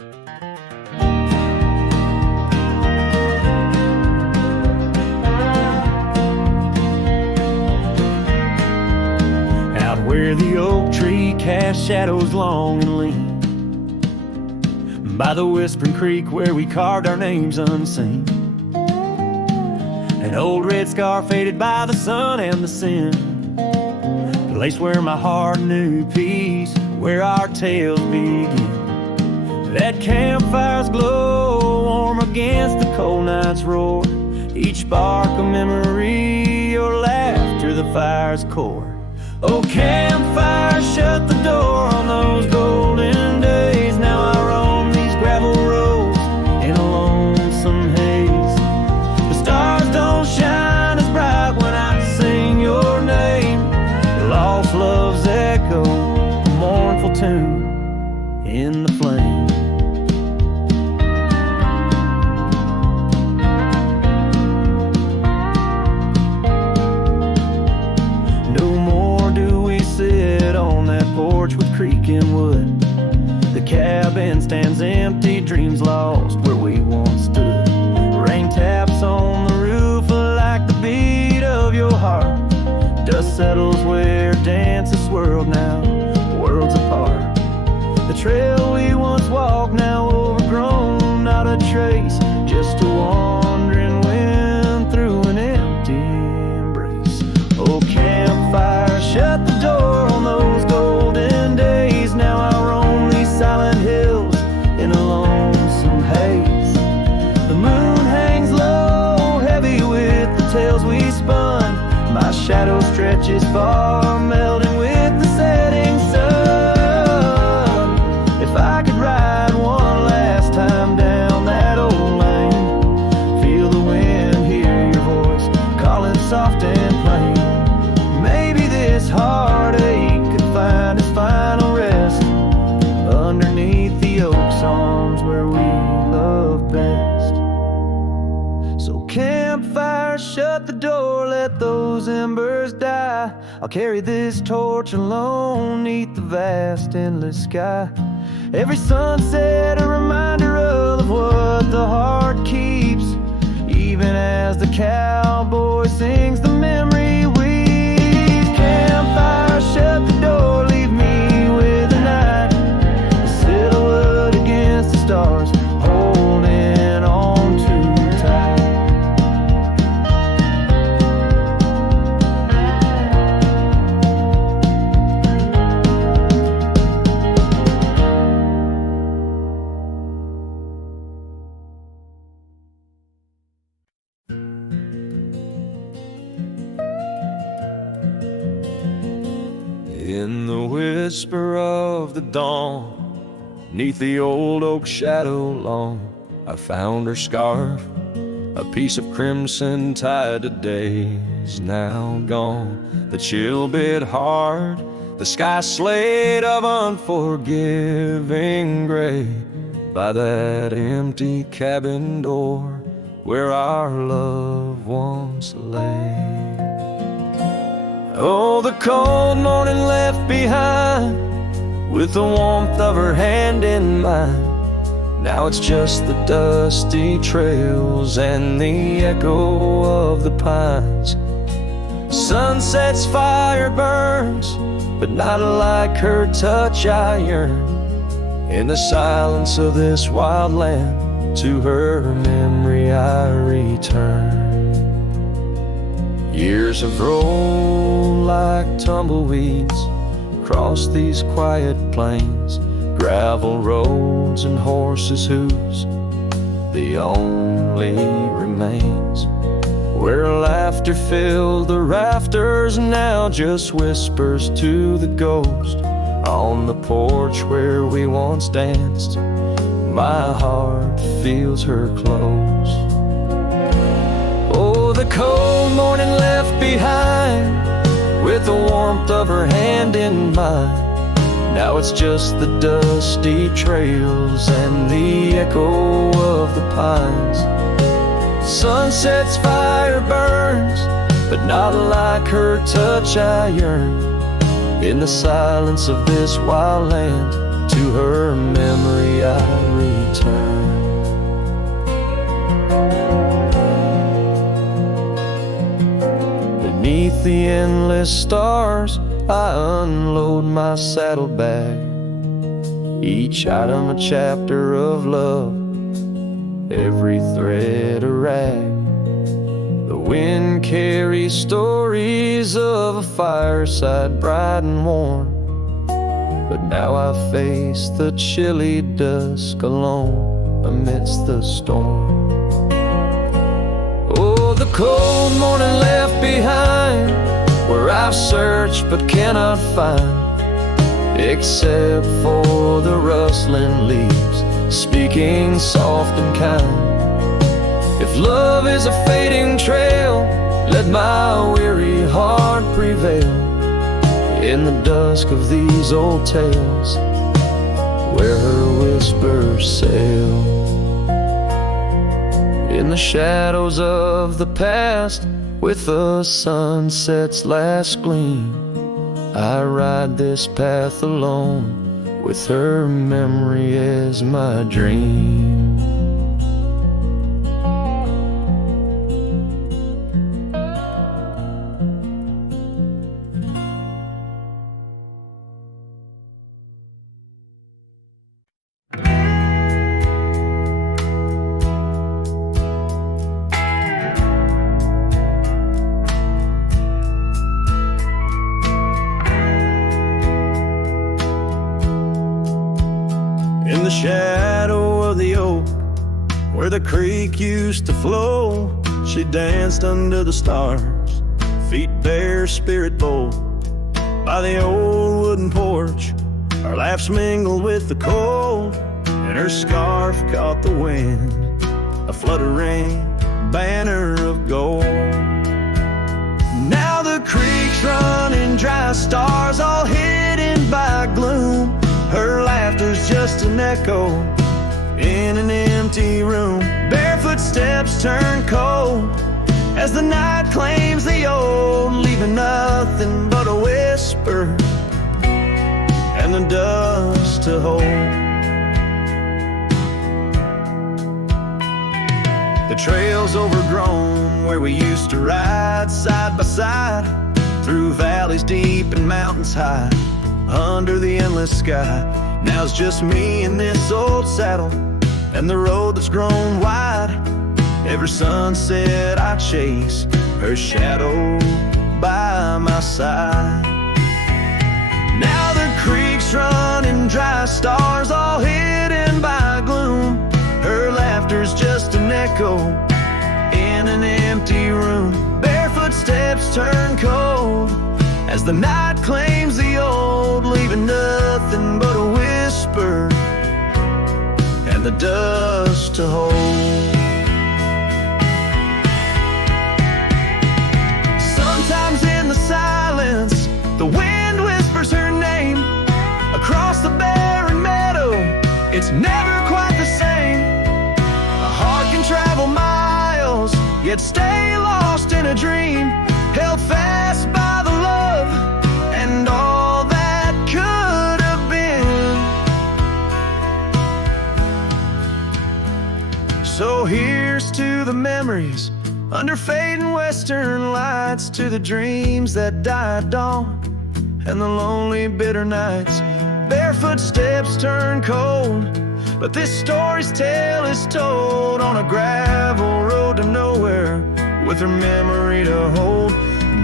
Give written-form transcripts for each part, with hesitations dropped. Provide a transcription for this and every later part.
Out where the oak tree casts shadows long and lean, by the whispering creek where we carved our names unseen, an old red scar faded by the sun and the sin, place where my heart knew peace, where our tales begin. That campfire's glow, warm against the cold night's roar, each spark a memory, your laughter the fire's core. Oh, campfire, shut the door on those golden days. Now I roam these gravel roads in a lonesome haze. The stars don't shine as bright when I sing your name. Lost love's echo, a mournful tune in the flame. Porch with creaking wood, the cabin stands empty, dreams lost where we once stood. Rain taps on the roof like the beat of your heart. Dust settles where dances swirled, now worlds apart. The trail we once walked, now overgrown, not a trace, just a wandering wind through an empty embrace. Oh, campfire, shut the door on those golden days. Now I roam these silent hills in a lonesome haze. The moon hangs low, heavy with the tales we spun. My shadow stretches far, melting with the setting sun. If I could ride one last time down that old lane, feel the wind, hear your voice calling soft and plain. Maybe this heartache could find its final rest underneath the oak's arms where we love best. So campfire, shut the door, let those embers die. I'll carry this torch alone neath the vast endless sky. Every sunset a reminder of what the heart keeps, even as the cowboy sings the memory weaves. Campfire, shut the door, leave me with the night, a silhouette against the stars, holding on too tight. In the whisper of the dawn, 'neath the old oak shadow long, I found her scarf, a piece of crimson tied to days now gone. The chill bit hard, the sky slate of unforgiving gray, by that empty cabin door where our love once lay. Oh, the cold morning left behind, with the warmth of her hand in mine. Now it's just the dusty trails and the echo of the pines. Sunset's fire burns, but not like her touch I yearn. In the silence of this wild land, to her memory I return. Years have rolled like tumbleweeds across these quiet plains, gravel roads and horses' hooves, the only remains. Where laughter filled the rafters, now just whispers to the ghost. On the porch where we once danced, my heart feels her close. Oh, the cold morning left behind, with the warmth of her hand in mine. Now it's just the dusty trails and the echo of the pines. Sunset's fire burns, but not like her touch I yearn. In the silence of this wild land, to her memory I return. return. Beneath the endless stars, I unload my saddlebag. Each item a chapter of love, every thread a rag. The wind carries stories of a fireside bright and warm, but now I face the chilly dusk alone amidst the storm. Oh, the cold morning left behind, where I've searched but cannot find, except for the rustling leaves speaking soft and kind. If love is a fading trail, let my weary heart prevail in the dusk of these old tales, where her whispers sail. In the shadows of the past, with the sunset's last gleam, I ride this path alone, with her memory as my dream. In the shadow of the oak, where the creek used to flow, she danced under the stars, feet bare, spirit bold. By the old wooden porch, our laughs mingled with the cold, and her scarf caught the wind, a fluttering banner of gold. Now the creek's running dry, stars all hidden by gloom. Her laughter's just an echo in an empty room. Barefoot steps turn cold as the night claims the old, leaving nothing but a whisper and the dust to hold. The trail's overgrown where we used to ride side by side, through valleys deep and mountains high, under the endless sky. Now it's just me in this old saddle, and the road that's grown wide. Every sunset I chase, her shadow by my side. Now the creek's running dry, stars all hidden by gloom. Her laughter's just an echo in an empty room. Barefoot steps turn cold as the night claims the old, leaving nothing but a whisper and the dust to hold. Sometimes in the silence, the wind whispers her name across the barren meadow. It's never quite the same. A heart can travel miles, yet stay lost in a dream, held fast by the love and all that could have been. So here's to the memories under fading western lights, to the dreams that die at dawn and the lonely bitter nights. Barefoot steps turn cold, but this story's tale is told on a gravel road to nowhere, with her memory to hold.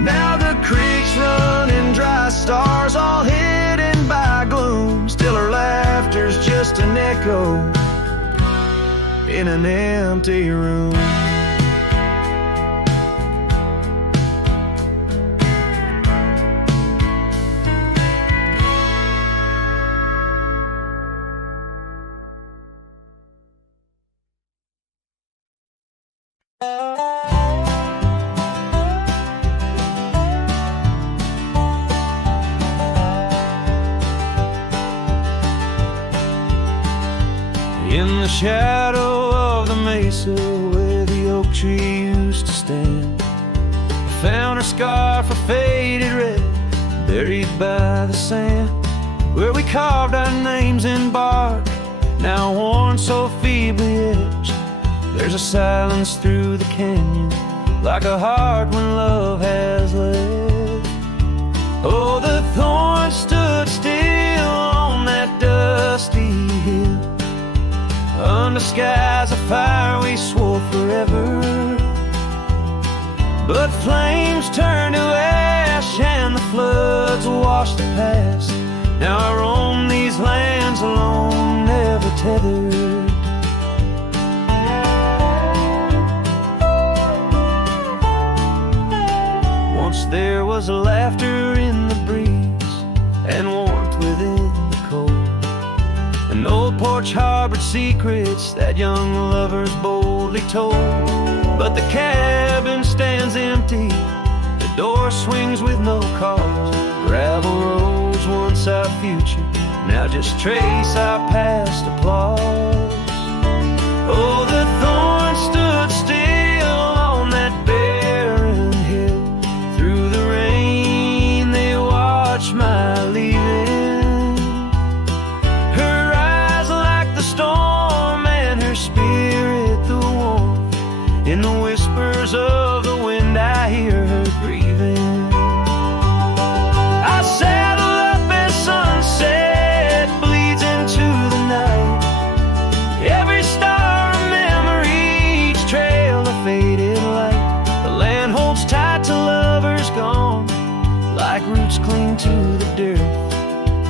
Now the creek's running dry, stars all hidden by gloom. Still her laughter's just an echo in an empty room. In the shadow of the mesa where the oak tree used to stand, I found her scarf, a faded red, buried by the sand, where we carved our names in bark, now worn so feebly etched. There's a silence through the canyon, like a heart when love has left. Oh, the thorn stood still on that dusty hill, under skies of fire we swore forever. But flames turned to ash and the floods washed the past. Now I roam these lands alone, never tethered. Once there was laughter in the breeze and warmth within the cold. An old porch harbored secrets that young lovers boldly told. But the cabin stands empty, the door swings with no cause. Gravel roads, once our future, now just trace our past applause. Oh, the thorn stood still on that barren hill. Through the rain they watched my leaving. Her eyes like the storm and her spirit the warmth. In the whispers of the wind I hear her grieving. I saddle up as sunset bleeds into the night. Every star a memory, each trail a faded light. The land holds tight to lovers gone, like roots cling to the dirt.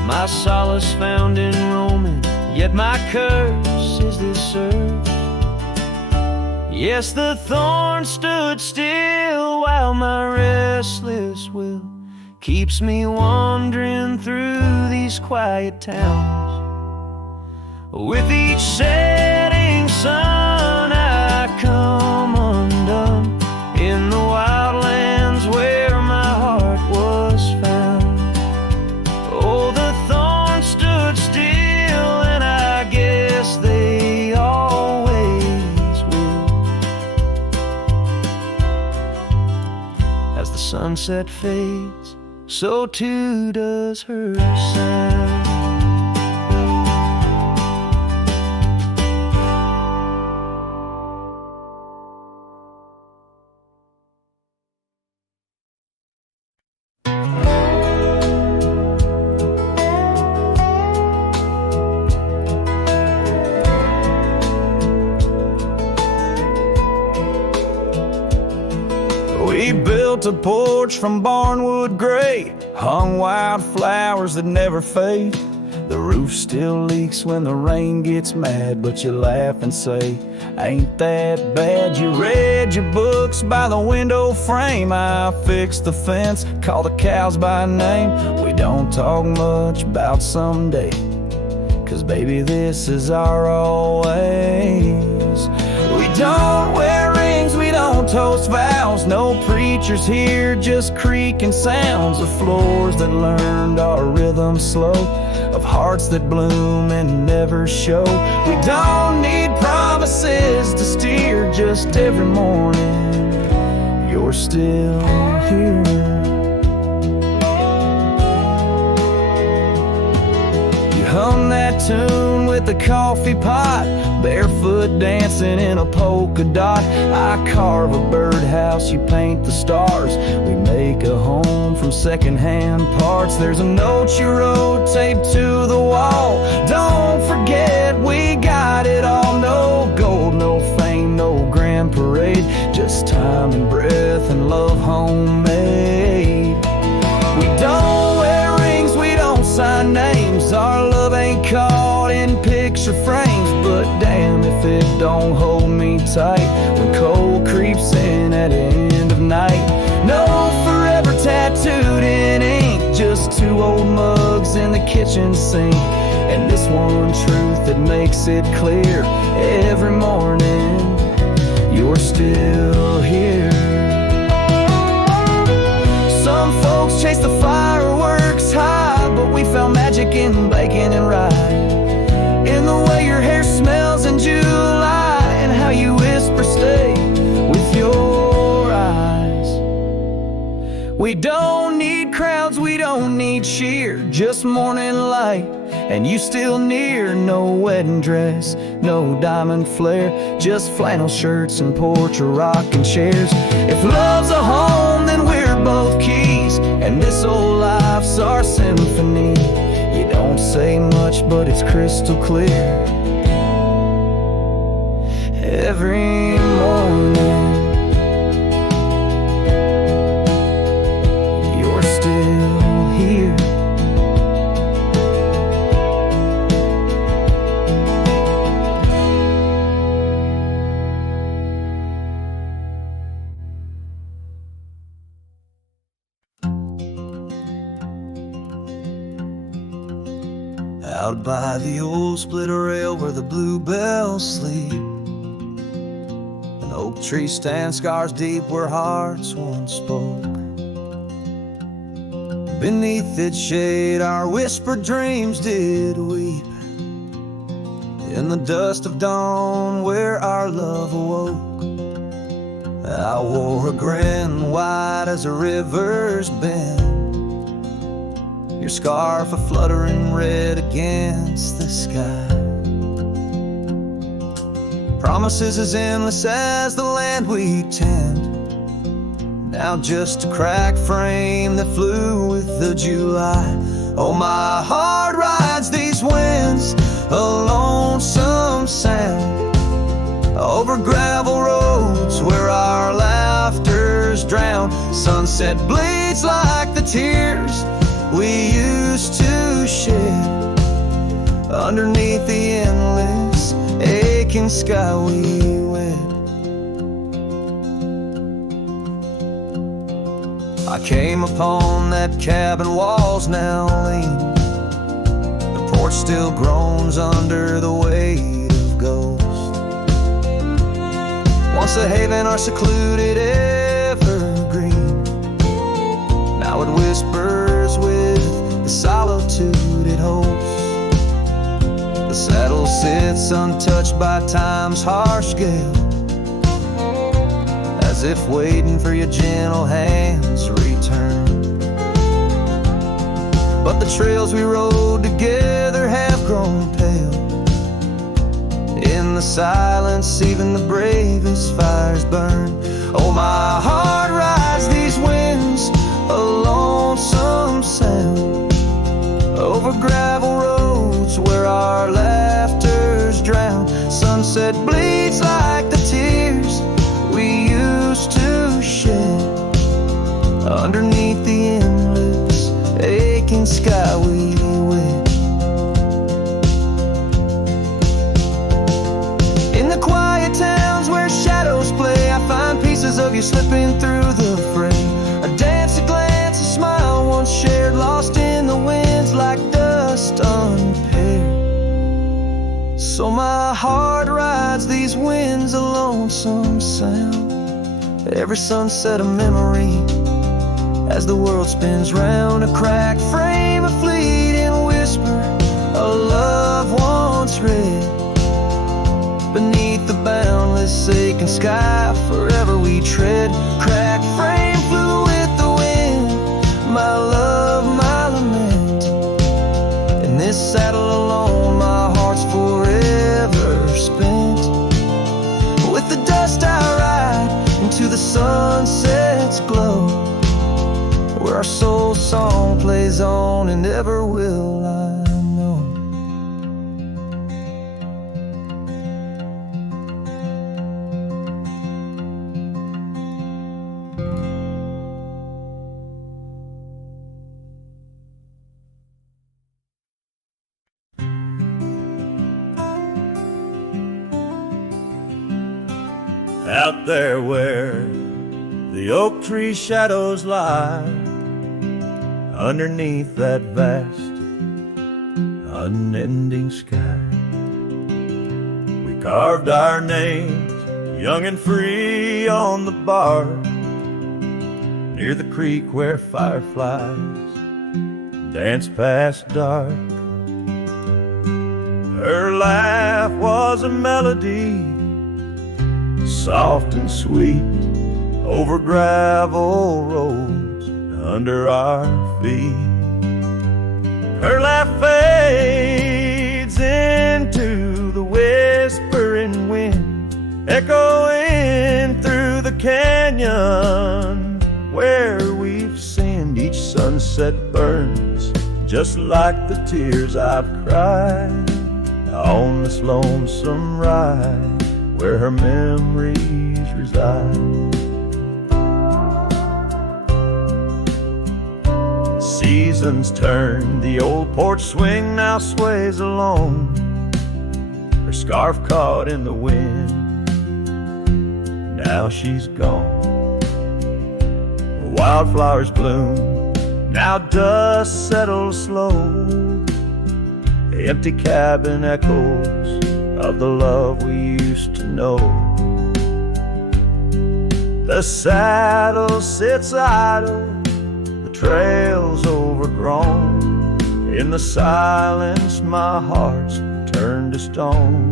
My solace found in roaming, yet my curse is this earth. Yes, the thorn stood still while my restless will keeps me wandering through these quiet towns. With each setting sun I come undone in the wildlands where my heart was found. Oh, the thorn stood still and I guess they always will. As the sunset fades, so too does her sound. We built a porch from barnwood gray, hung wild flowers that never fade. The roof still leaks when the rain gets mad, but you laugh and say, ain't that bad? You read your books by the window frame. I fixed the fence, called the cows by name. We don't talk much about someday, 'cause baby, this is our always. We don't wear rings, we don't toast vows. No preachers here, just creaking sounds of floors that learned our rhythm slow, of hearts that bloom and never show. We don't need promises to steer, just every morning you're still here. You hum that tune with the coffee pot, barefoot dancing in a polka dot. I carve a birdhouse, you paint the stars. We make a home from secondhand parts. There's a note you wrote taped to the wall. Don't forget we got it all. No gold, no fame, no grand parade, just time and breath and love homemade. We don't wear rings, we don't sign names. Our love ain't caught in picture frames, but damn if it don't hold me tight when cold creeps in at the end of night. No forever tattooed in ink, just two old mugs in the kitchen sink, and this one truth that makes it clear every morning you're still here. Some folks chase the fireworks high, but we found magic in bacon and rye, in the way your hair smells in July, and how you whisper stay with your eyes. We don't need crowds, we don't need cheer, just morning light and you still near. No wedding dress, no diamond flare, just flannel shirts and porch rocking chairs. If love's a home, then we're both keys, and this old life's our symphony. You don't say much, but it's crystal clear. Every morning you're still here. Out by the old split rail where the bluebells sleep, an oak tree stands scars deep where hearts once spoke. Beneath its shade our whispered dreams did weep. In the dust of dawn where our love awoke, I wore a grin wide as a river's bend, your scarf a fluttering red against the sky. Promises as endless as the land we tend, now just a cracked frame that flew with the July. Oh, my heart rides these winds, a lonesome sound, over gravel roads where our laughter's drowned. Sunset bleeds like the tears we used to shed, underneath the endless aching sky we wed. I came upon that cabin, walls now lean, the porch still groans under the weight of ghosts. Once a haven, our secluded evergreen, now it whispers with the solitude it holds. The saddle sits untouched by time's harsh gale, as if waiting for your gentle hand's return. But the trails we rode together have grown pale, in the silence even the bravest fires burn. Oh, my heart rides these winds, a lonesome sound, over gravel roads where our laughter's drowned. Sunset bleeds like the tears we used to shed, underneath the endless aching sky we wed. In the quiet towns where shadows play, I find pieces of you slipping through the fray. A dance, a glance, a smile once shared, lost in the winds like dust unpaired. So my heart rides these winds, a lonesome sound, every sunset a memory, as the world spins round. A cracked frame, a fleeting whisper, a love once read, beneath the boundless aching sky forever we tread. Cracked frame flew with the wind, my love, my lament. In this saddle alone my heart's forever spent. With the dust I ride into the sunset's glow, where our soul song plays on and ever will, I know. Out there where the oak tree shadows lie, underneath that vast, unending sky, we carved our names, young and free, on the bark, near the creek where fireflies dance past dark. Her laugh was a melody, soft and sweet, over gravel roads under our feet. Her laugh fades into the whispering wind, echoing through the canyon where we've sinned. Each sunset burns just like the tears I've cried on this lonesome ride where her memories reside. Seasons turn, the old porch swing now sways alone, her scarf caught in the wind. Now she's gone. Wildflowers bloom, now dust settles slow. The empty cabin echoes of the love we used to know. The saddle sits idle, the trail's overgrown. In the silence my heart's turned to stone.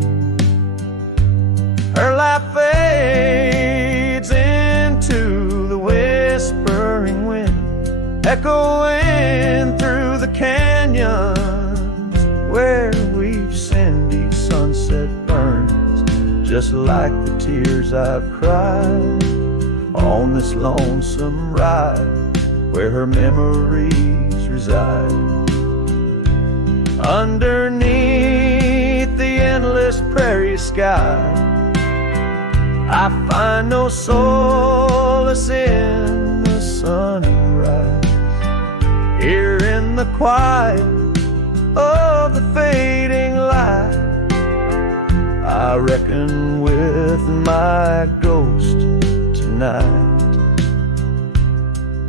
Her laugh fades into the whispering wind, echoing through the canyons where we've sinned. Each sunset burns just like the tears I've cried on this lonesome ride where her memories reside. Underneath the endless prairie sky, I find no solace in the sunrise. Here in the quiet of the fading light, I reckon with my ghost tonight.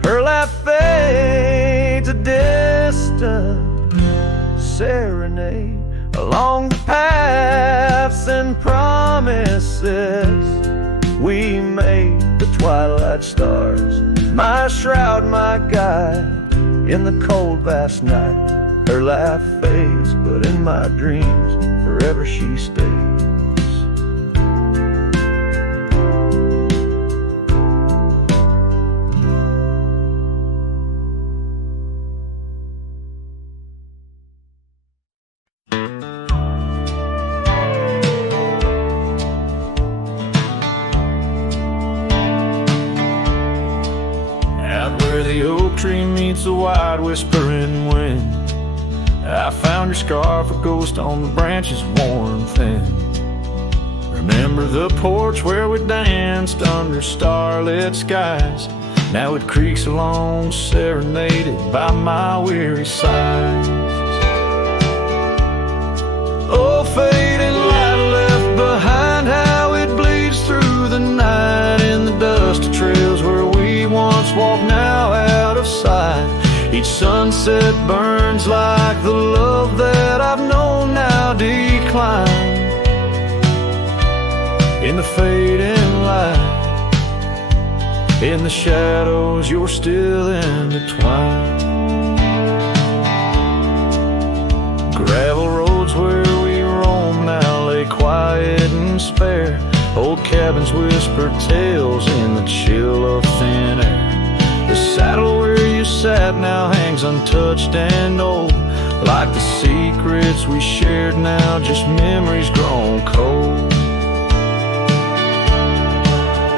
Her laugh fades, a distant serenade along the paths and promises we made. The twilight stars, my shroud, my guide in the cold vast night. Her laugh fades, but in my dreams forever she stays. Tree meets the wide whispering wind, I found your scarf, a ghost on the branches worn thin. Remember the porch where we danced under starlit skies? Now it creaks along, serenaded by my weary sighs. Oh, fading light left behind, how it bleeds through the night in the dusty trails where we once walked, now out of sight. Each sunset burns like the love that I've known now decline. In the fading light, in the shadows, you're still intertwined. Gravel roads where we roam now lay quiet and spare. Old cabins whisper tales in the chill of thin air. The saddle where you sat now hangs untouched and old, like the secrets we shared now, just memories grown cold.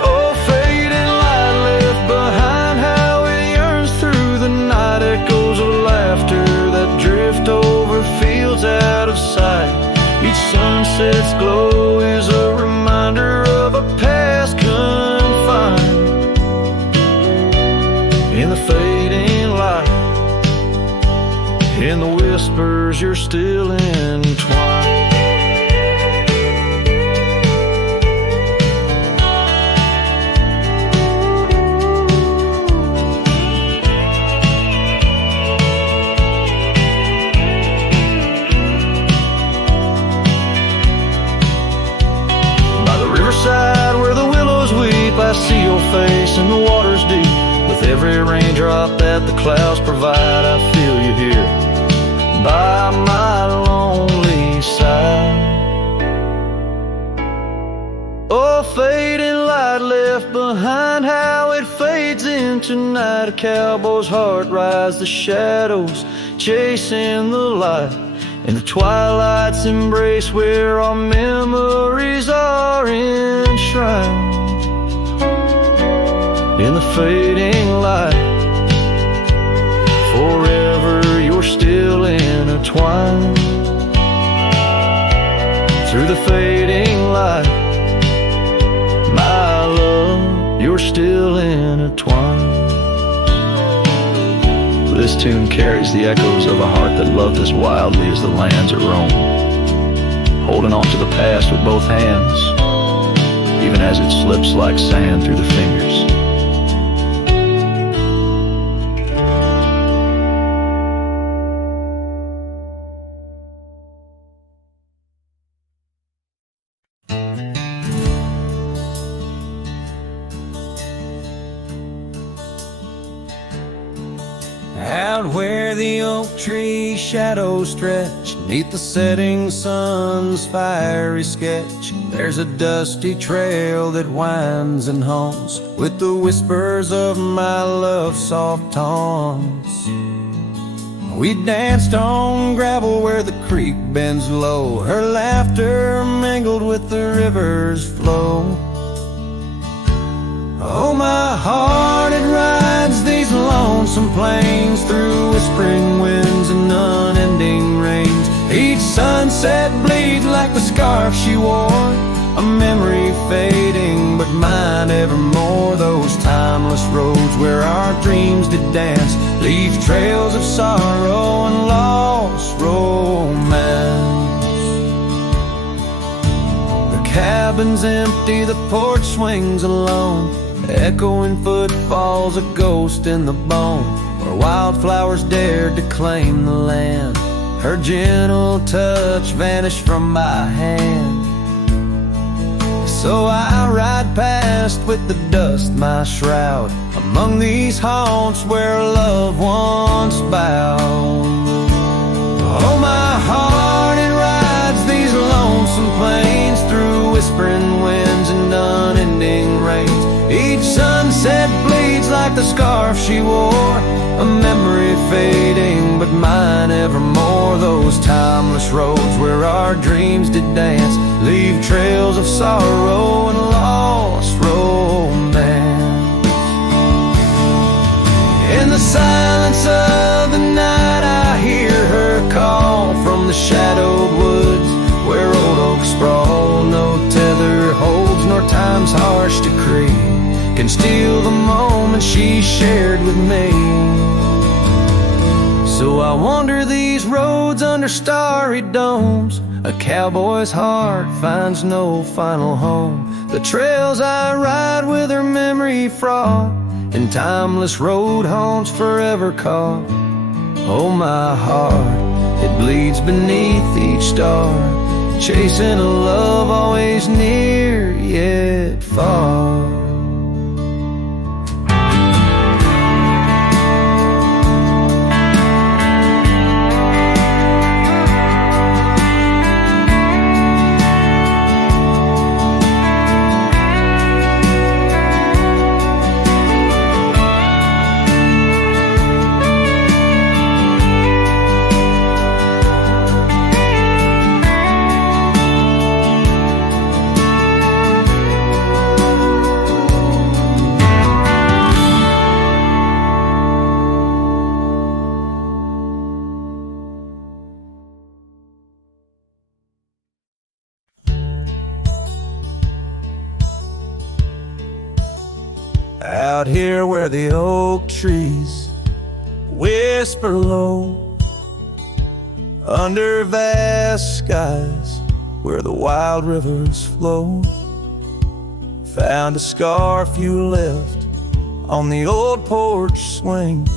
Oh, fading light left behind, how it yearns through the night. Echoes of laughter that drift over fields out of sight. Each sunset's glow is a reminder of a past confined. In the fading light, in the whispers, you're still entwined. Where the willows weep, I see your face in the water's deep. With every raindrop that the clouds provide, I feel you here by my lonely side. Oh, fading light left behind, how it fades into night. A cowboy's heart rides the shadows chasing the light in the twilight's embrace where our memories are enshrined. In the fading light, forever you're still intertwined. Through the fading light, my love, you're still intertwined. This tune carries the echoes of a heart that loved as wildly as the lands it roamed, holding on to the past with both hands, even as it slips like sand through the fingers. Out where the oak tree shadows stretch, neath the setting sun's fiery sketch, there's a dusty trail that winds and haunts with the whispers of my love's soft taunts. We danced on gravel where the creek bends low, her laughter mingled with the river's flow. Oh, my heart, it rides these lonesome plains through whispering winds and unending rains. Each sunset bleeds like the scarf she wore, a memory fading, but mine evermore. Those timeless roads where our dreams did dance leave trails of sorrow and lost romance. The cabin's empty, the porch swings alone, echoing footfalls, a ghost in the bone, where wildflowers dared to claim the land. Her gentle touch vanished from my hand. So I ride past with the dust my shroud, among these haunts where love once bowed. Oh, my heart, it rides these lonesome plains through whispering winds and unending rains. Each sunset bleeds like the scarf she wore, a memory fading, but mine evermore. Those timeless roads where our dreams did dance leave trails of sorrow and lost romance. In the silence of the night, I hear her call from the shadowed woods where old oaks sprawl. No tether holds, nor time's harsh decree can steal the moment she shared with me. So I wander these roads under starry domes, a cowboy's heart finds no final home. The trails I ride with her memory fraught, and timeless road haunts forever caught. Oh, my heart, it bleeds beneath each star, chasing a love always near yet far. Out here where the oak trees whisper low, under vast skies where the wild rivers flow, found a scarf you left on the old porch swing,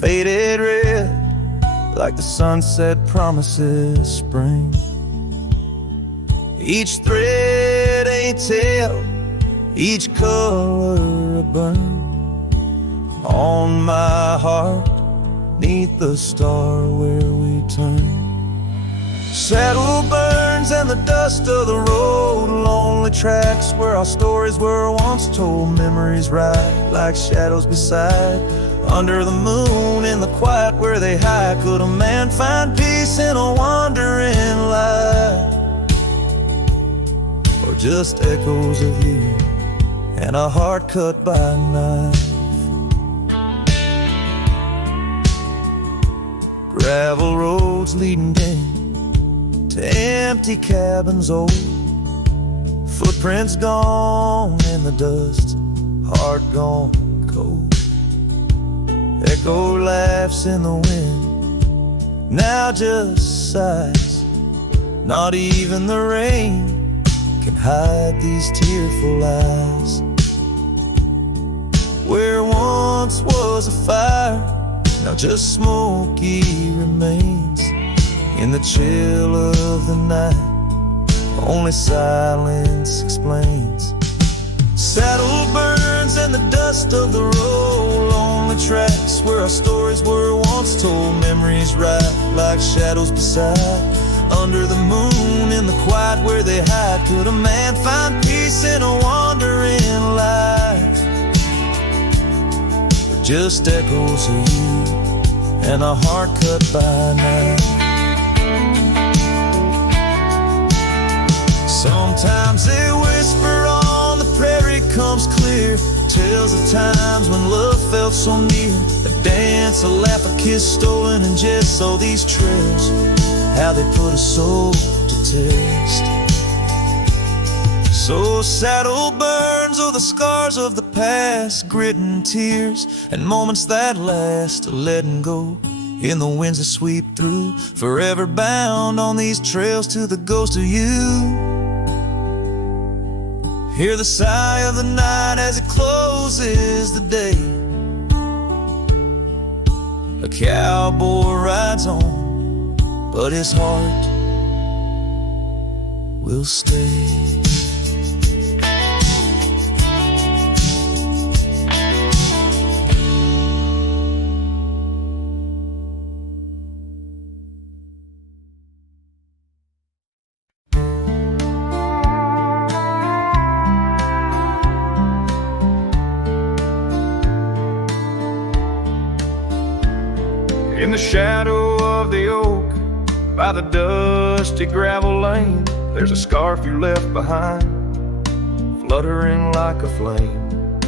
faded red like the sunset promises spring. Each thread a tale, each color a burn on my heart, neath the star where we turn. Saddle burns and the dust of the road, lonely tracks where our stories were once told. Memories ride like shadows beside Under the moon, in the quiet where they hide, could a man find peace in a wandering life? Or just echoes of you and a heart cut by a knife? Gravel roads leading in to empty cabins old, footprints gone in the dust, heart gone cold. Echo laughs in the wind, now just sighs. Not even the rain can hide these tearful eyes. Where once was a fire, now just smoky remains. In the chill of the night, only silence explains. Saddle burns and the dust of the road, lonely tracks where our stories were once told. Memories ride like shadows beside. Under the moon, in the quiet where they hide, could a man find peace in a wandering life? Or just echoes of you and a heart cut by a knife? Sometimes they whisper on the prairie comes clear, tales of times when love felt so near. A dance, a laugh, a kiss stolen in jest. So these trails, how they put a soul to test. So saddle burns, oh the scars of the past, grit and tears, and moments that last, letting go in the winds that sweep through. Forever bound on these trails to the ghost of you. Hear the sigh of the night as it closes the day. A cowboy rides on, but his heart will stay. In the shadow of the oak, by the dusty gravel lane, there's a scarf you left behind, fluttering like a flame.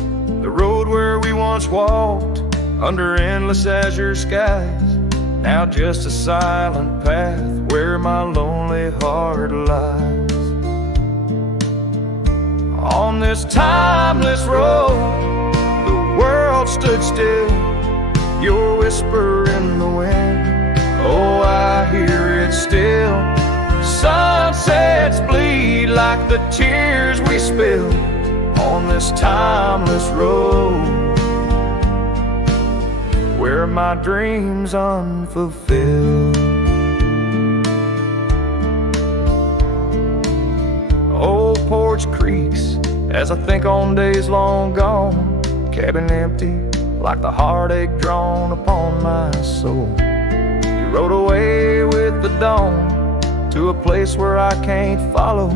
The road where we once walked, under endless azure skies, now just a silent path where my lonely heart lies. On this timeless road, the world stood still, your whisper in the wind, oh I hear it still. Sunsets bleed like the tears we spill on this timeless road, where my dreams unfulfilled. Old porch creaks as I think on days long gone, cabin empty like the heartache drawn upon my soul. You rode away with the dawn to a place where I can't follow,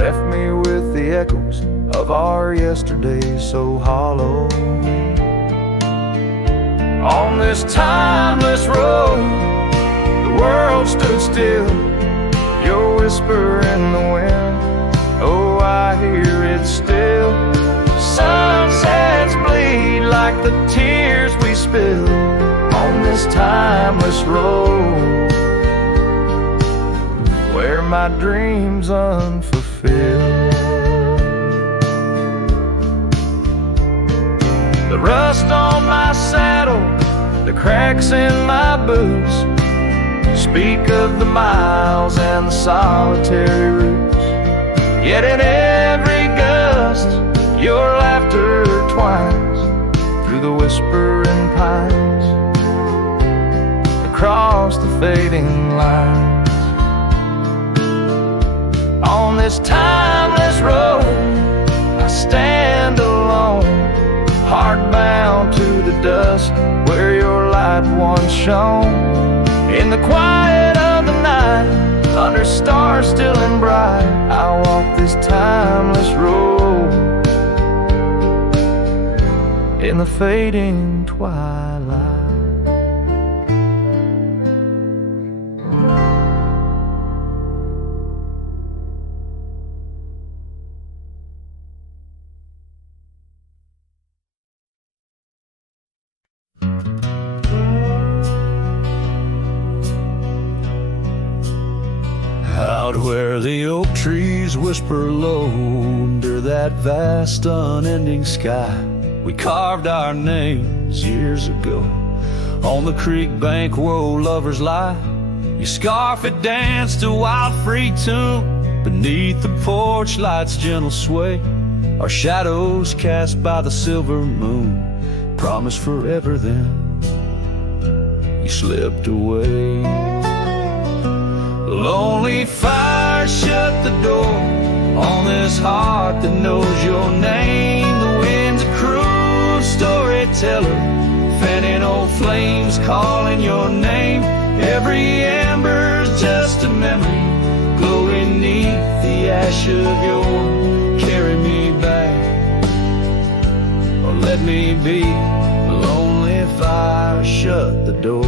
left me with the echoes of our yesterday so hollow. On this timeless road, the world stood still, your whisper in the wind, oh I hear it still. Sunsets bleed like the tears we spill on this timeless road, where my dreams unfulfilled. The rust on my saddle, the cracks in my boots, speak of the miles and the solitary routes. Yet in every gust, your laughter twines through the whispering pines, across the fading lines. On this timeless road, I stand alone, heart bound to the dust where your light once shone. In the quiet of the night, under stars still and bright, I walk this timeless road. in the fading twilight. Out where the oak trees whisper low under that vast unending sky, we carved our names years ago on the creek bank where old lovers lie. Your scarf it danced a wild free tune beneath the porch light's gentle sway. Our shadows cast by the silver moon promised forever, then you slipped away. Lonely fire shut the door on this heart that knows your name. The wind's a cruel storyteller, fanning old flames calling your name. Every ember's just a memory glowing neath the ash of your carry me back, or let me be. Lonely fire shut the door.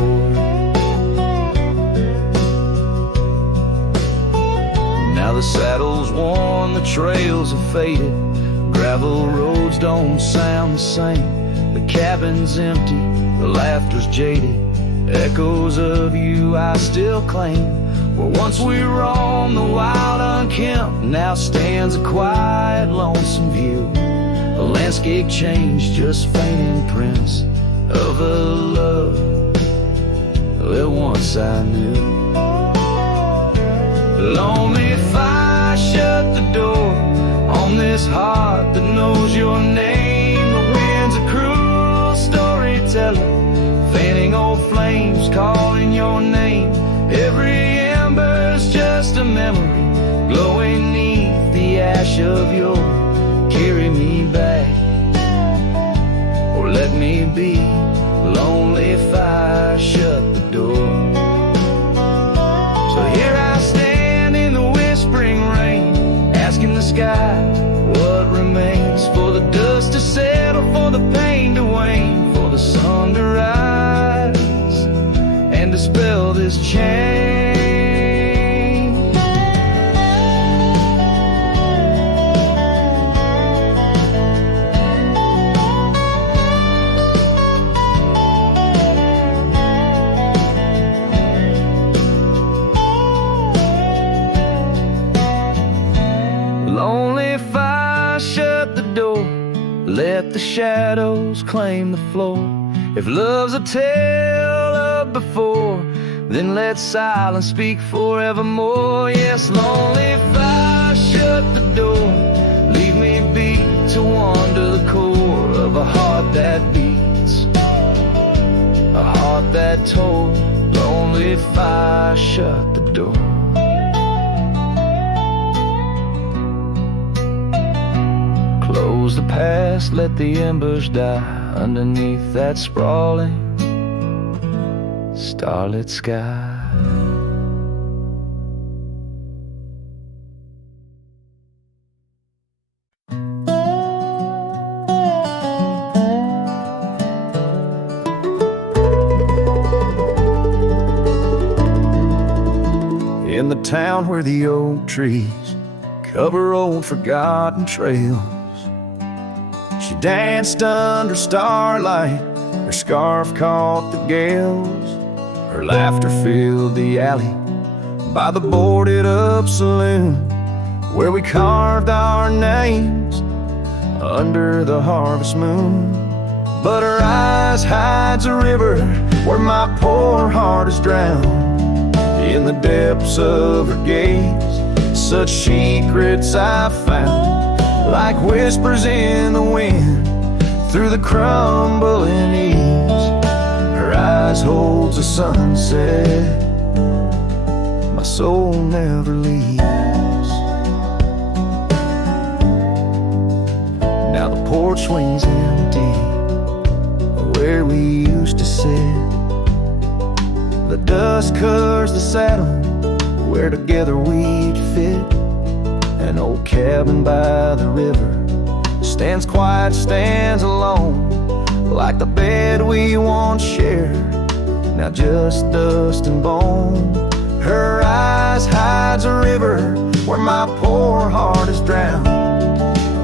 Now the saddle's worn, the trails have faded, gravel roads don't sound the same. The cabin's empty, the laughter's jaded, echoes of you I still claim. Where once we roamed the wild unkempt, now stands a quiet lonesome view. A landscape changed, just faint imprints of a love that once I knew. Lonely fire shut the door on this heart that knows your name. The wind's a cruel storyteller, fanning old flames calling your name. Every ember's just a memory glowing neath the ash of your carry me back, or let me be. Lonely fire shut the door. So here I stand in the whispering rain, asking the sky what remains, for the dust to settle, for the pain to wane, for the sun to rise and dispel this chain. Lonely fire shut the door, let the shadows claim the floor. If love's a tale of before, then let silence speak forevermore. Yes, lonely fire shut the door, leave me be to wander the core of a heart that beats, a heart that told. Lonely fire shut the door. Close the past, let the embers die underneath that sprawling starlit sky. In the town where the oak trees cover old forgotten trails, she danced under starlight, her scarf caught the gales. Her laughter filled the alley by the boarded up saloon, where we carved our names under the harvest moon. But her eyes hides a river where my poor heart is drowned. In the depths of her gaze, such secrets I found, like whispers in the wind through the crumbling eaves. Her eyes holds a sunset my soul never leaves. Now the porch swings empty where we used to sit. The dust covers the saddle where together we'd fit. An old cabin by the river stands quiet, stands alone, like the bed we once shared, now just dust and bone. Her eyes hides a river where my poor heart is drowned.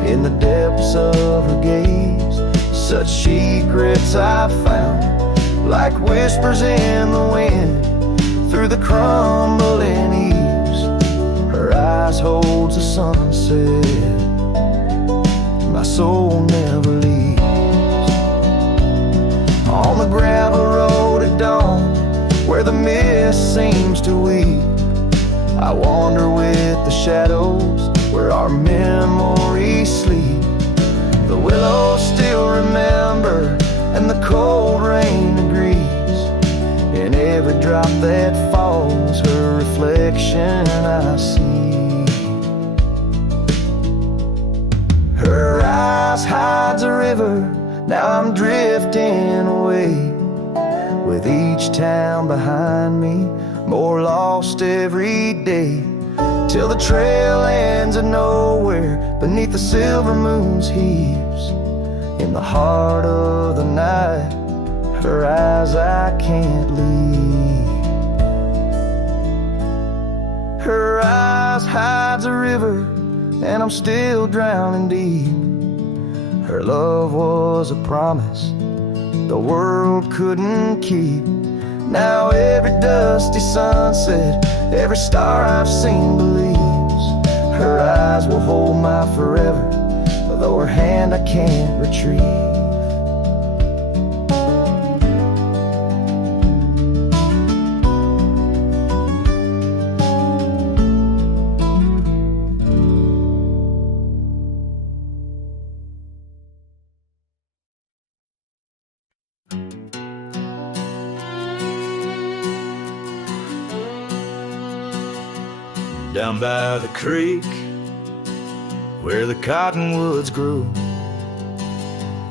In the depths of her gaze, such secrets I've found, like whispers in the wind through the crumbling eaves. Her eyes holds the sunset my soul never leaves. On the gravel road at dawn, where the mist seems to weep, I wander with the shadows where our memories sleep. The willows still remember, and the cold rain agrees. In every drop that falls, her reflection I see. Her eyes hides a river, now I'm drifting away, with each town behind me, more lost every day, till the trail ends at nowhere beneath the silver moon's heaves. In the heart of the night, her eyes I can't leave. Her eyes hides a river, and I'm still drowning deep. Her love was a promise the world couldn't keep. Now every dusty sunset, every star I've seen believes her eyes will hold my forever, though her hand I can't retrieve. Down by the creek, where the cottonwoods grew,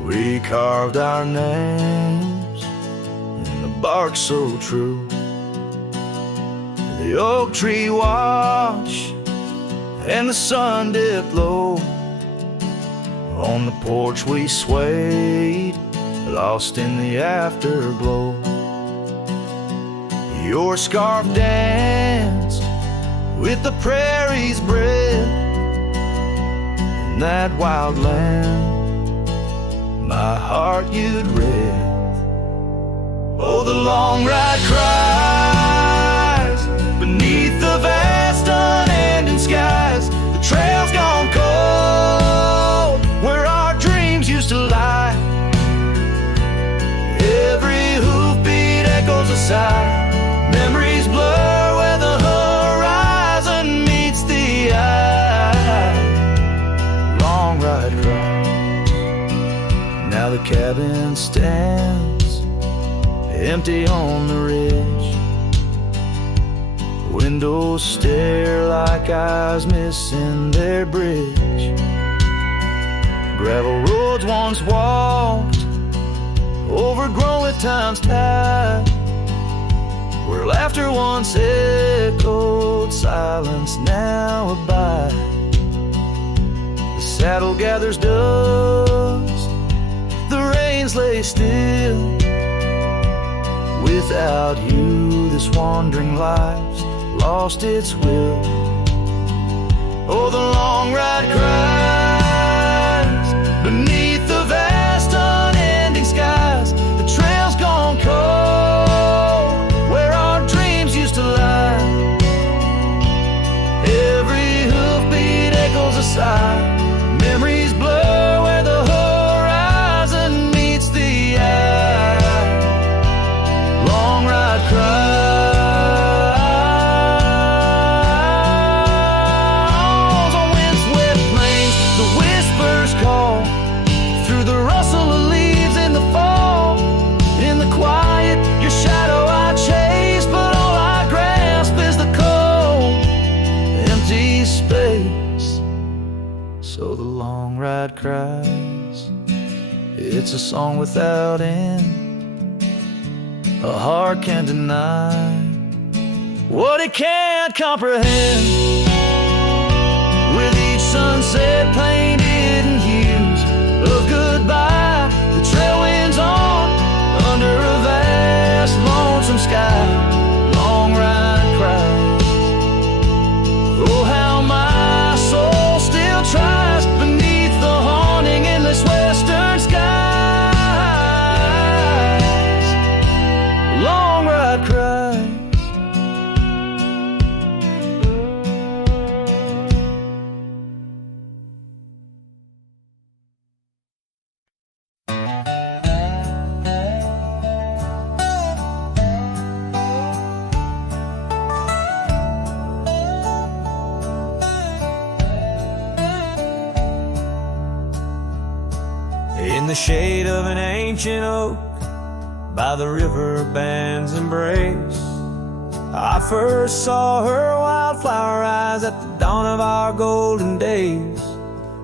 we carved our names in the bark so true. The oak tree watch and the sun dipped low. On the porch we swayed, lost in the afterglow. Your scarf danced with the prairie's breath. In that wild land, my heart you'd read. Oh, the long ride cries beneath the vast unending skies. The trail's gone cold where our dreams used to lie. Every hoofbeat echoes a sigh. Memories blur where the horizon meets the eye. Long ride cries. Now the cabin stands empty on the ridge. Windows stare like eyes missing their bridge. Gravel roads once walked, overgrown with time's tide, where laughter once echoed, silence now abide. The saddle gathers dust, the reins lay still. Without you, this wandering life's lost its will. Oh, the long ride cries beneath the vast unending skies. The trail's gone cold where our dreams used to lie. Every hoofbeat echoes a sigh. Memories blur where the horizon meets the eye. Long ride cries on windswept plains. The whispers call through the rustle of leaves in the fall. In the quiet, your shadow I chase, but all I grasp is the cold, empty space. So the long ride cries. It's a song without end. A heart can't deny what it can't comprehend. With each sunset painted in hues of goodbye, the trail winds on in the shade of an ancient oak by the river band's embrace. I first saw her wildflower eyes at the dawn of our golden days.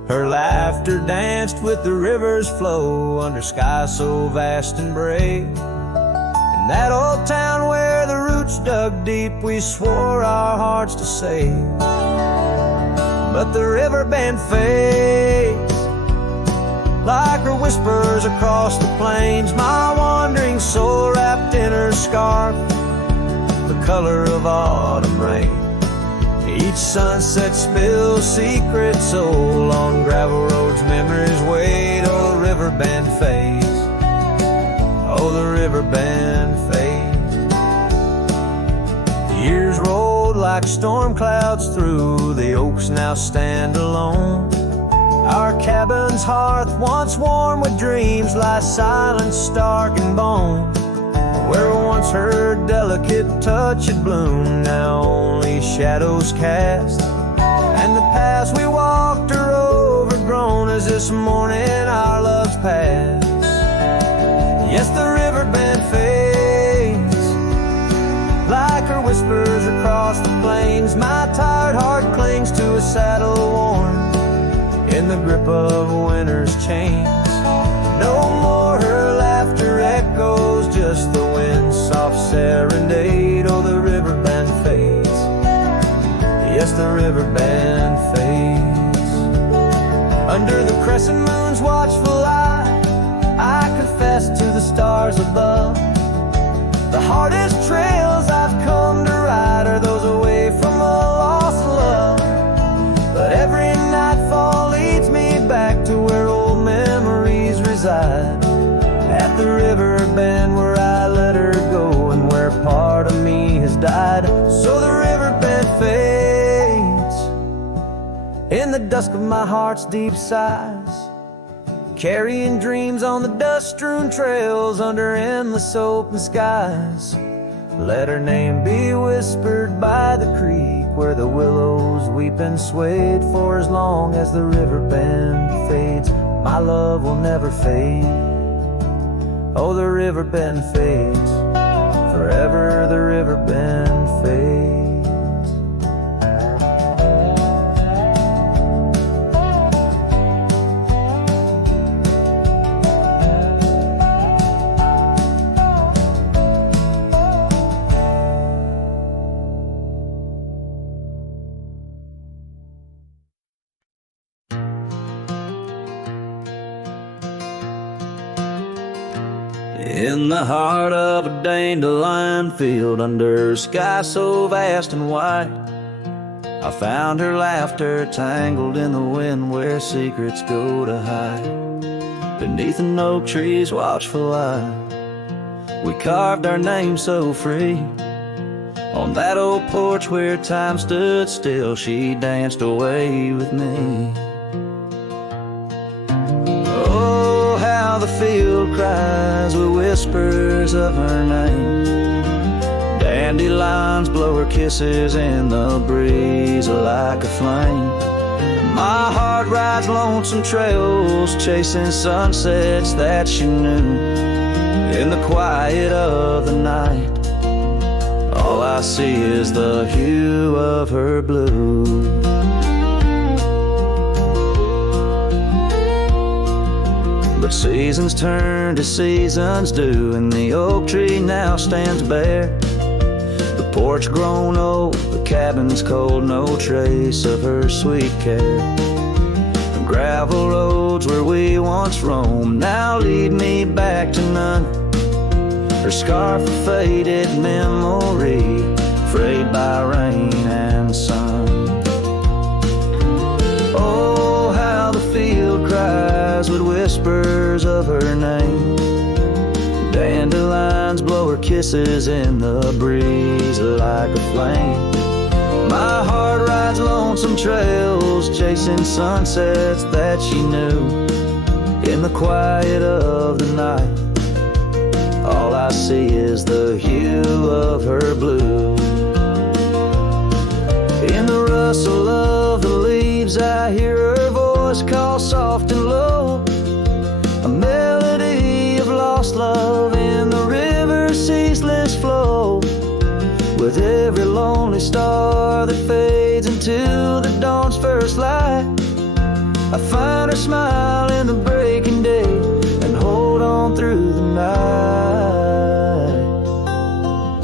Her laughter danced with the river's flow under skies so vast and brave. In that old town where the roots dug deep, we swore our hearts to save. But the river band fades like her whispers across the plains. My wandering soul wrapped in her scarf, the color of autumn rain. Each sunset spills secrets so on gravel roads, memories wait. Oh, the river band fades. Oh, the river band fades. Years rolled like storm clouds through. The oaks now stand alone. Our cabin's hearth, once warm with dreams, lies silent, stark and bone. Where once her delicate touch had bloomed, now only shadows cast. And the paths we walked are overgrown as this morning our love's past. Yes, the river band fades like her whispers across the plains. My tired heart clings to a saddle worn in the grip of winter's chains. No more her laughter echoes, just the wind's soft serenade. Oh, the river band fades. Yes, the river band fades. Under the crescent moon's watchful eye, I confess to the stars above, the hardest trails I've come to ride are those away from a lost love. But every nightfall leads me back to where old memories reside, at the river bend where I let her go and where part of me has died. So the river bend fades in the dusk of my heart's deep sighs, carrying dreams on the dust-strewn trails under endless open skies. Let her name be whispered by the creek where the willows weep and swayed. For as long as the river bend fades, my love will never fade. Oh, the river bend fades, forever the river bend fades. In the heart of a dandelion field, under a sky so vast and white, I found her laughter tangled in the wind where secrets go to hide. Beneath an oak tree's watchful eye, we carved our name so free. On that old porch where time stood still, she danced away with me. The field cries with whispers of her name. Dandelions blow her kisses in the breeze like a flame. My heart rides lonesome trails, chasing sunsets that she knew. In the quiet of the night, all I see is the hue of her blue. But seasons turn to seasons do, and the oak tree now stands bare. The porch grown old, the cabin's cold, no trace of her sweet care. The gravel roads where we once roamed now lead me back to none. Her scarf a faded memory, frayed by rain and sun. Oh, how the field cries with whispers of her name. Dandelions blow her kisses in the breeze like a flame. My heart rides lonesome trails, chasing sunsets that she knew. In the quiet of the night, all I see is the hue of her blue. In the rustle of the leaves, I hear her voice call soft and low. A lost love in the river's ceaseless flow. With every lonely star that fades into the dawn's first light, I find her smile in the breaking day and hold on through the night.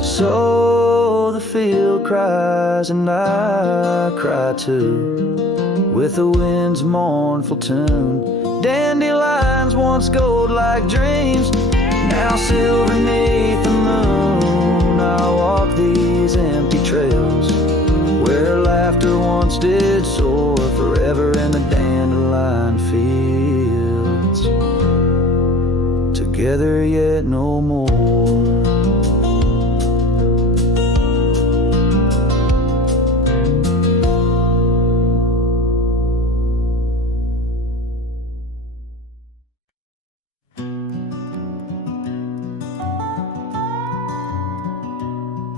So the field cries and I cry too, with the wind's mournful tune. Dandelions once gold like dreams, now silver beneath the moon. I walk these empty trails where laughter once did soar forever in the dandelion fields, together yet no more.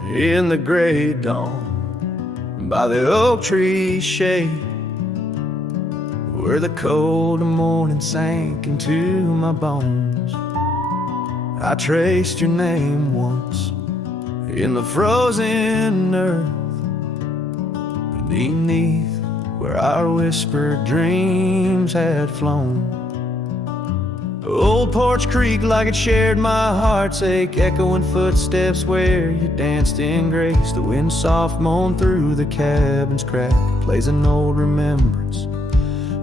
In the gray dawn, by the oak tree shade, where the cold morning sank into my bones, I traced your name once in the frozen earth, beneath where our whispered dreams had flown. Old Porch Creek, like it shared my heart's ache, echoing footsteps where you danced in grace. The wind soft moaned through the cabin's crack, plays an old remembrance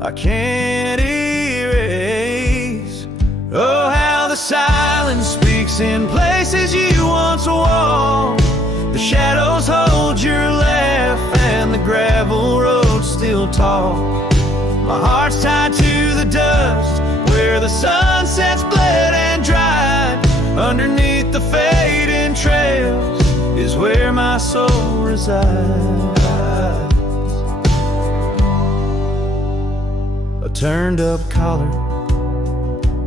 I can't erase. Oh, how the silence speaks in places you once walked. The shadows hold your laugh and the gravel roads still talk. My heart's tied to the dust where the sunsets bled and dried. Underneath the fading trails is where my soul resides. A turned up collar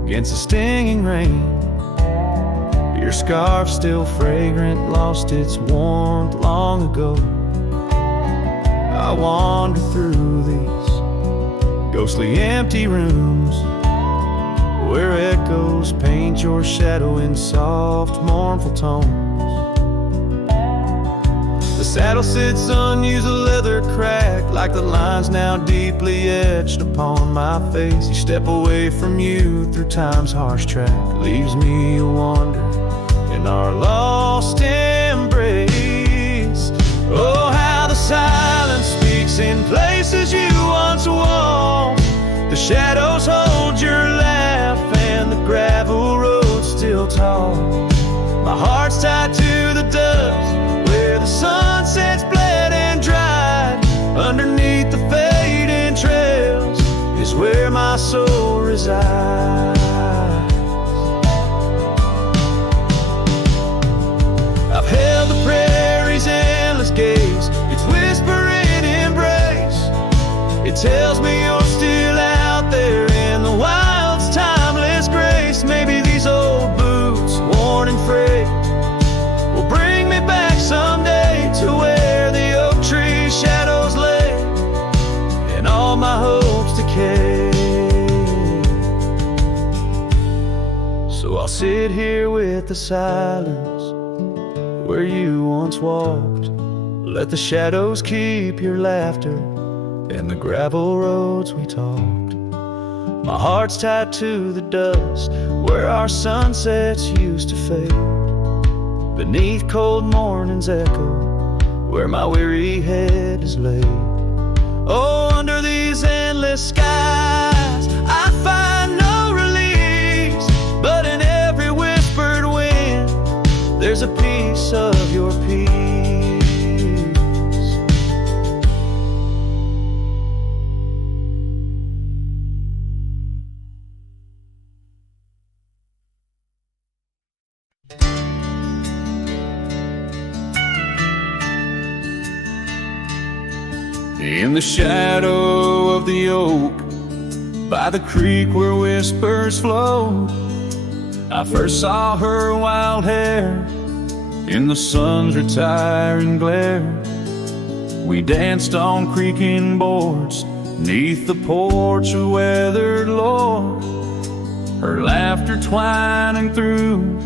against the stinging rain, your scarf still fragrant, lost its warmth long ago. I wander through these ghostly empty rooms where echoes paint your shadow in soft, mournful tones. The saddle sits unused, the leather cracked, like the lines now deeply etched upon my face. You step away from you through time's harsh track, leaves me a wander in our lost embrace. Oh, how the silence speaks in places you once walked. The shadows hold your laugh and the gravel roads still talk. My heart's tied to the dust where the sunsets bled and dried. Underneath the fading trails is where my soul resides. I've held the prairie's endless gaze, its whispering embrace. It tells me you're still out there in the wild's timeless grace. Maybe these old boots, worn and frayed, will bring me back someday to where the oak tree shadows lay and all my hopes decay. So I'll sit here with the silence where you once walked. Let the shadows keep your laughter and the gravel roads we talked. My heart's tied to the dust where our sunsets used to fade. Beneath cold morning's echo where my weary head is laid. Oh, under these endless skies I find no release, but in every whispered wind there's a piece of your peace. In the shadow of the oak, by the creek where whispers flow, I first saw her wild hair in the sun's retiring glare. We danced on creaking boards neath the porch of weathered lore. her laughter twining through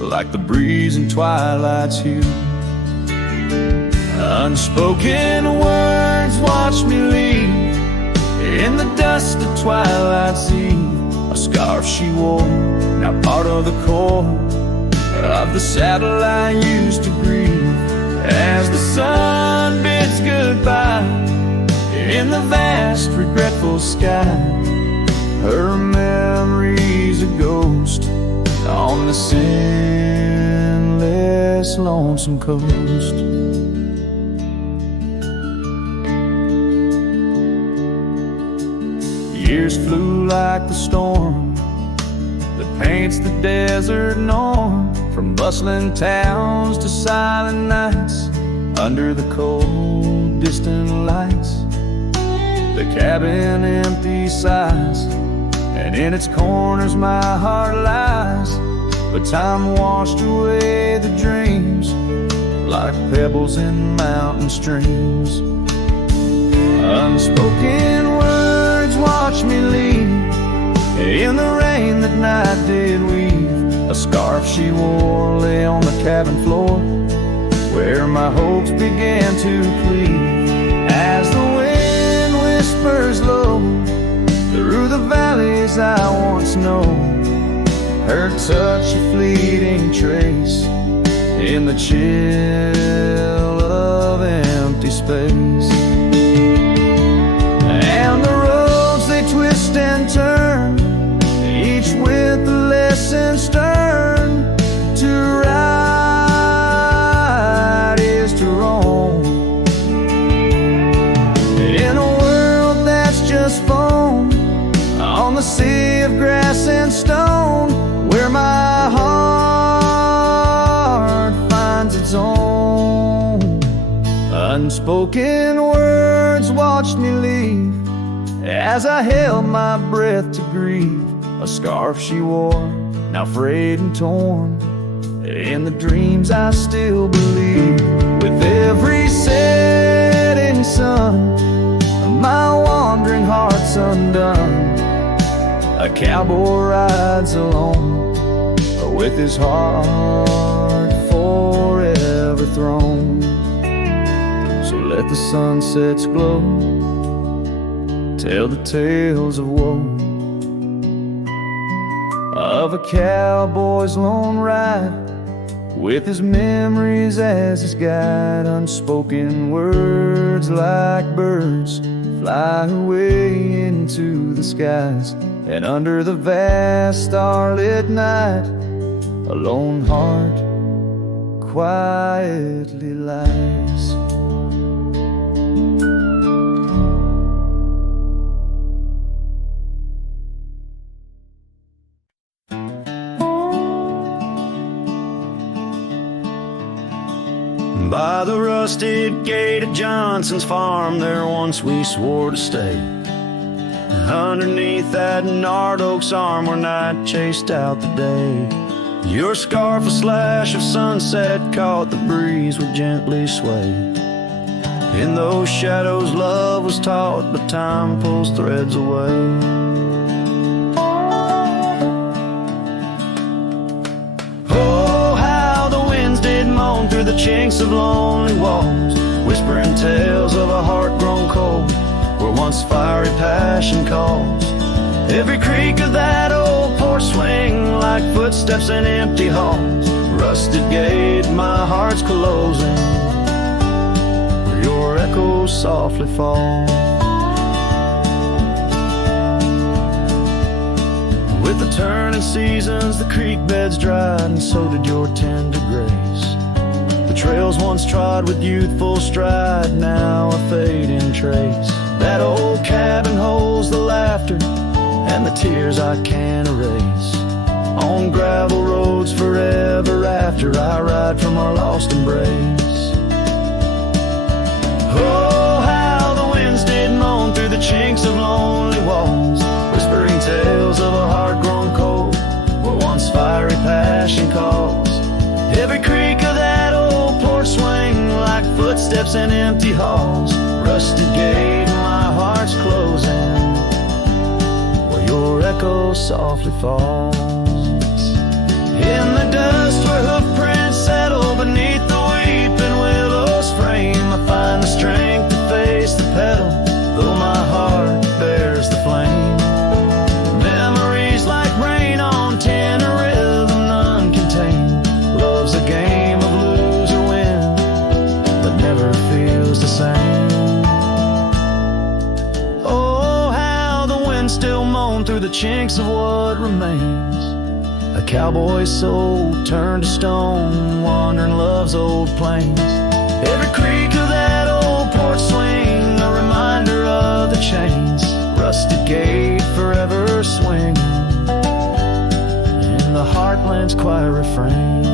like the breeze in twilight's hue. Unspoken words watch me leave in the dust of twilight's eve. A scarf she wore, now part of the core of the saddle I used to breathe. As the sun bids goodbye in the vast regretful sky, her memory's a ghost on the endless lonesome coast. Years flew like the storm that paints the desert norm, from bustling towns to silent nights under the cold distant lights. The cabin empty sighs, and in its corners my heart lies. But time washed away the dreams like pebbles in mountain streams. Unspoken words watch me leave in the rain that night did weave. A scarf she wore lay on the cabin floor where my hopes began to cleave. As the wind whispers low through the valleys I once known, her touch a fleeting trace in the chill of empty space. And the roads they twist and turn, each with a lesson stern. To ride is to roam in a world that's just foam on the sea of grass and stone, where my heart finds its own. Unspoken words watched me leave as I held my breath to grieve. A scarf she wore, now frayed and torn, in the dreams I still believe. With every setting sun, my wandering heart's undone. A cowboy rides alone, with his heart forever thrown. So let the sunsets glow, tell the tales of woe, of a cowboy's lone ride, with his memories as his guide. Unspoken words like birds fly away into the skies, and under the vast starlit night, a lone heart quietly lies. By the rusted gate of Johnson's farm, there once we swore to stay. Underneath that gnarled oak's arm, where night chased out the day. Your scarf, a slash of sunset, caught the breeze would gently sway. In those shadows love was taught, but time pulls threads away. Through the chinks of lonely walls, whispering tales of a heart grown cold, where once fiery passion calls. Every creak of that old porch swing like footsteps in empty halls. Rusted gate, my heart's closing, where your echoes softly fall. With the turning seasons, the creek beds dried, and so did your tender grace. The trails once trod with youthful stride, now a fading trace. That old cabin holds the laughter and the tears I can't erase. On gravel roads forever after, I ride from our lost embrace. Oh, how the winds did moan through the chinks of lonely walls, whispering tales of a heart grown cold, where once fiery passion calls. Every creak of that old porch swing like footsteps in empty halls. Rusted gate, my heart's closing, where your echoes softly falls. In the dust where hoof prints settle beneath the weeping willow's frame, I find the strength to face the pedal, though my heart bears the flame. Memories like rain on tin, a rhythm none contain. Love's a game of lose or win, but never feels the same. Oh, how the wind still moan through the chinks of what remains. A cowboy's soul turned to stone, wandering love's old plains. Every creak of that old porch swing, a reminder of the chains. Rusted gate forever swinging in the heartland's quiet refrains.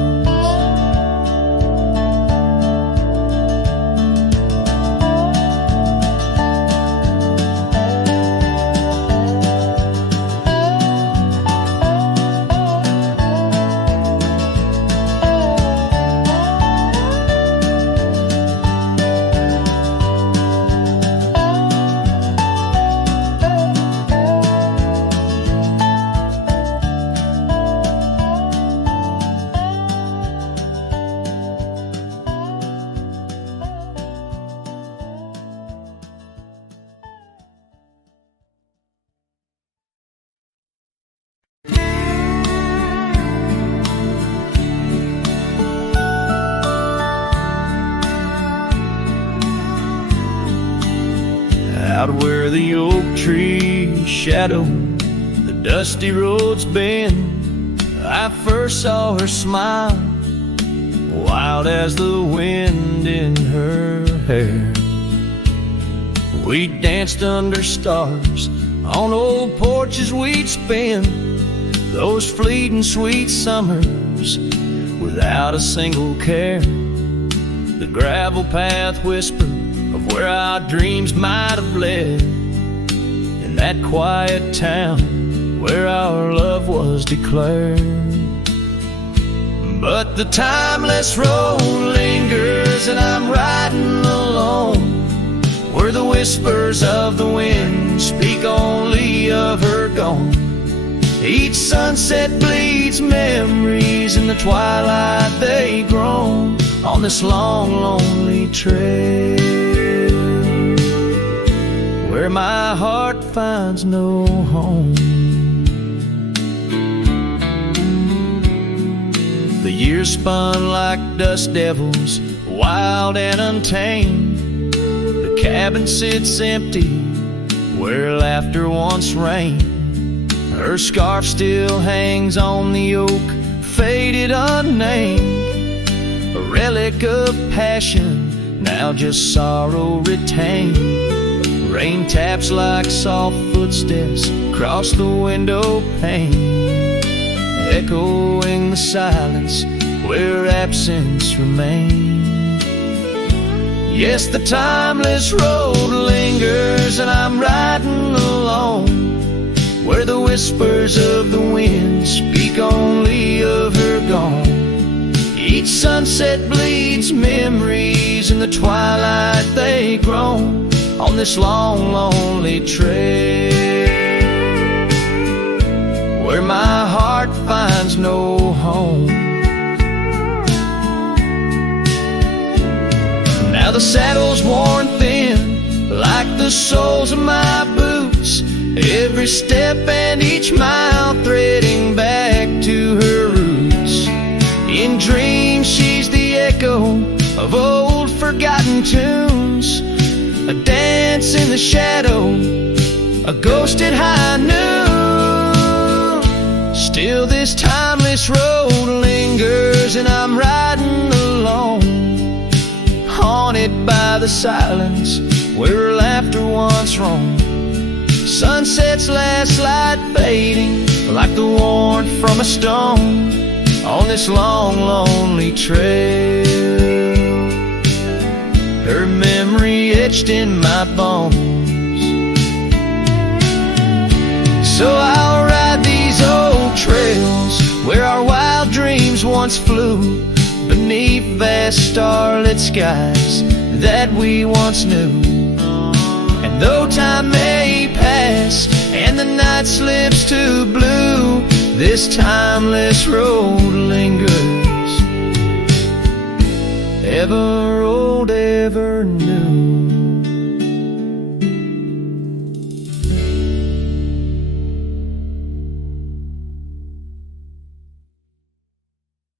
Out where the oak trees shadow the dusty roads bend, I first saw her smile, wild as the wind in her hair. We danced under stars on old porches we'd spend those fleeting sweet summers without a single care. The gravel path whispered of where our dreams might have led, in that quiet town where our love was declared. But the timeless road lingers and I'm riding alone, where the whispers of the wind speak only of her gone. Each sunset bleeds memories, in the twilight they groan on this long, lonely trail, where my heart finds no home. The years spun like dust devils, wild and untamed. The cabin sits empty where laughter once reigned. Her scarf still hangs on the oak, faded unnamed, a relic of passion, now just sorrow retained. Rain taps like soft footsteps across the window pane, echoing the silence where absence remains. Yes, the timeless road lingers and I'm riding alone, where the whispers of the wind speak only of her gone. Each sunset bleeds memories, in the twilight they groan on this long, lonely trail, where my heart finds no home. Now the saddle's worn thin like the soles of my boots, every step and each mile threading back to her roots. In dreams she's the echo of old forgotten tunes, a dance in the shadow, a ghost at high noon. Still this timeless road lingers and I'm riding alone, haunted by the silence where laughter once roamed. Sunset's last light fading like the warmth from a stone on this long, lonely trail, her memory etched in my bones. So I'll ride these old trails where our wild dreams once flew, beneath vast starlit skies that we once knew. And Though time may pass and the night slips to blue, this timeless road lingers, ever old, ever new.